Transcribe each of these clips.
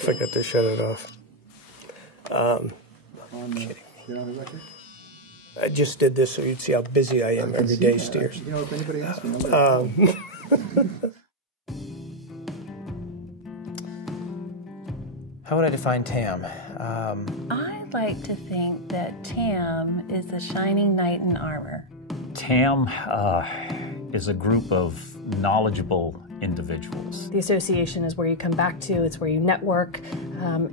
Forgot to shut it off. I just did this so you'd see how busy I am every day, Steers. You know, if anybody asks me, How would I define TAM? I'd like to think that TAM is the shining knight in armor. TAM is a group of knowledgeable individuals. The association is where you come back to, it's where you network,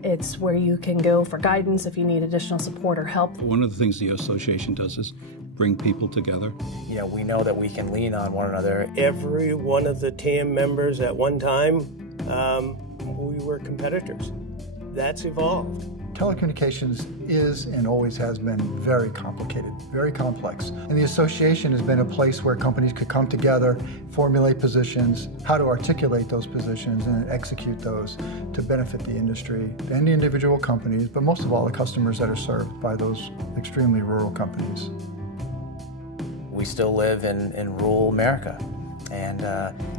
it's where you can go for guidance if you need additional support or help. one of the things the association does is bring people together. You know, we know that we can lean on one another. Every one of the TAM members at one time, we were competitors. That's evolved. Telecommunications is and always has been very complicated, very complex. And the association has been a place where companies could come together, formulate positions, how to articulate those positions and execute those to benefit the industry and the individual companies, but most of all the customers that are served by those extremely rural companies. We still live in rural America, and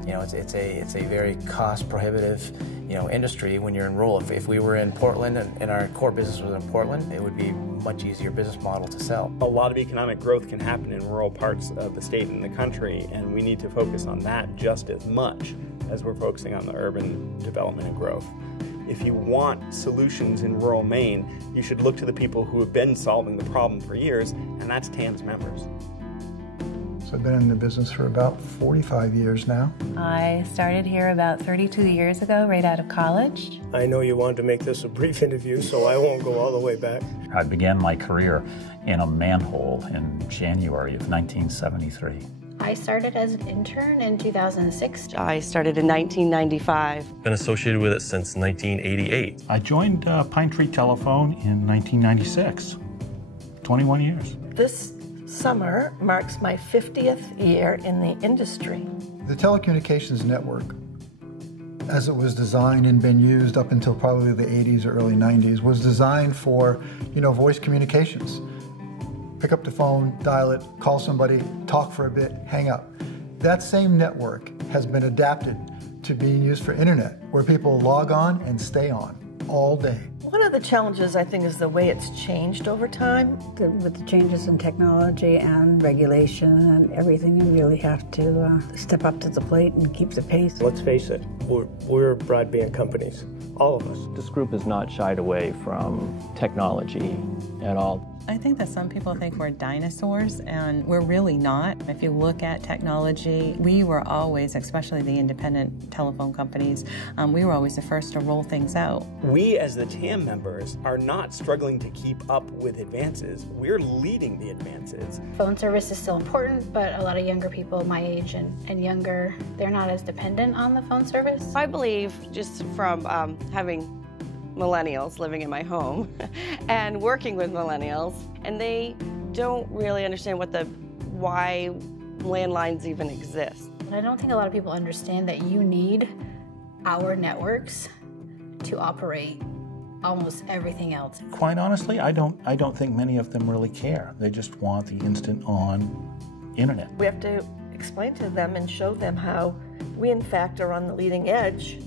you know, it's a very cost prohibitive, you know, industry when you're in rural. If we were in Portland and our core business was in Portland, it would be a much easier business model to sell. A lot of economic growth can happen in rural parts of the state and the country, and we need to focus on that just as much as we're focusing on the urban development and growth. If you want solutions in rural Maine, you should look to the people who have been solving the problem for years, and that's TAM's members. So I've been in the business for about 45 years now. I started here about 32 years ago, right out of college. I know you wanted to make this a brief interview, so I won't go all the way back. I began my career in a manhole in January of 1973. I started as an intern in 2006. I started in 1995. Been associated with it since 1988. I joined Pine Tree Telephone in 1996. 21 years. This summer marks my 50th year in the industry. The telecommunications network, as it was designed and been used up until probably the 80s or early 90s, was designed for, you know, voice communications. Pick up the phone, dial it, call somebody, talk for a bit, hang up. That same network has been adapted to being used for internet, where people log on and stay on all day. One of the challenges, I think, is the way it's changed over time. With the changes in technology and regulation and everything, you really have to step up to the plate and keep the pace. Let's face it, we're broadband companies, all of us. This group has not shied away from technology at all. I think that some people think we're dinosaurs, and we're really not. If you look at technology, we were always, especially the independent telephone companies, we were always the first to roll things out. We, as the TAM members, are not struggling to keep up with advances. We're leading the advances. Phone service is still important, but a lot of younger people my age and younger, they're not as dependent on the phone service. I believe, just from having millennials living in my home and working with millennials, and they don't really understand why landlines even exist. I don't think a lot of people understand that you need our networks to operate almost everything else. Quite honestly, I don't think many of them really care. They just want the instant on internet. We have to explain to them and show them how we, in fact, are on the leading edge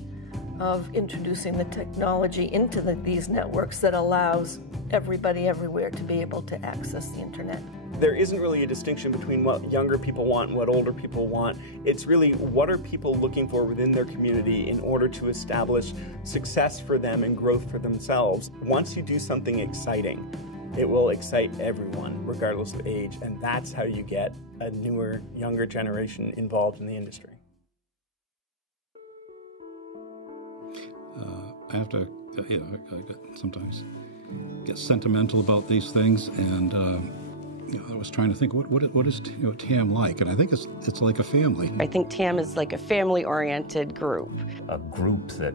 of introducing the technology into these networks that allows everybody everywhere to be able to access the internet. There isn't really a distinction between what younger people want and what older people want. It's really what are people looking for within their community in order to establish success for them and growth for themselves. Once you do something exciting, it will excite everyone, regardless of age, and that's how you get a newer, younger generation involved in the industry. I have to, I sometimes get sentimental about these things, and I was trying to think, what is TAM like? And I think it's like a family. I think TAM is like a family-oriented group. A group that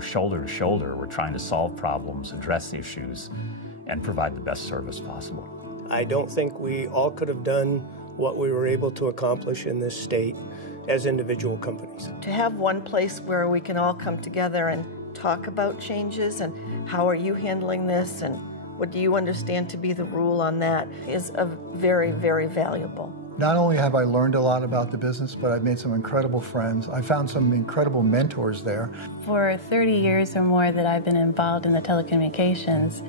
shoulder to shoulder, we're trying to solve problems, address issues, and provide the best service possible. I don't think we all could have done what we were able to accomplish in this state as individual companies. To have one place where we can all come together and talk about changes and how are you handling this and what do you understand to be the rule on that is very, very valuable. Not only have I learned a lot about the business, but I've made some incredible friends. I found some incredible mentors there. For 30 years or more that I've been involved in the telecommunications,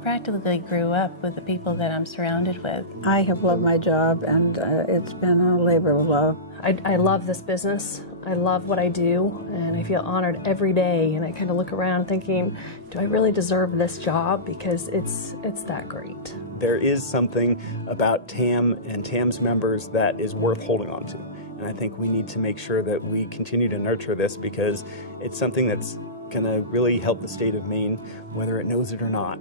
practically grew up with the people that I'm surrounded with. I have loved my job, and it's been a labor of love. I love this business. I love what I do, and I feel honored every day. And I kind of look around thinking, do I really deserve this job? Because it's that great. There is something about TAM and TAM's members that is worth holding on to. And I think we need to make sure that we continue to nurture this because it's something that's going to really help the state of Maine, whether it knows it or not.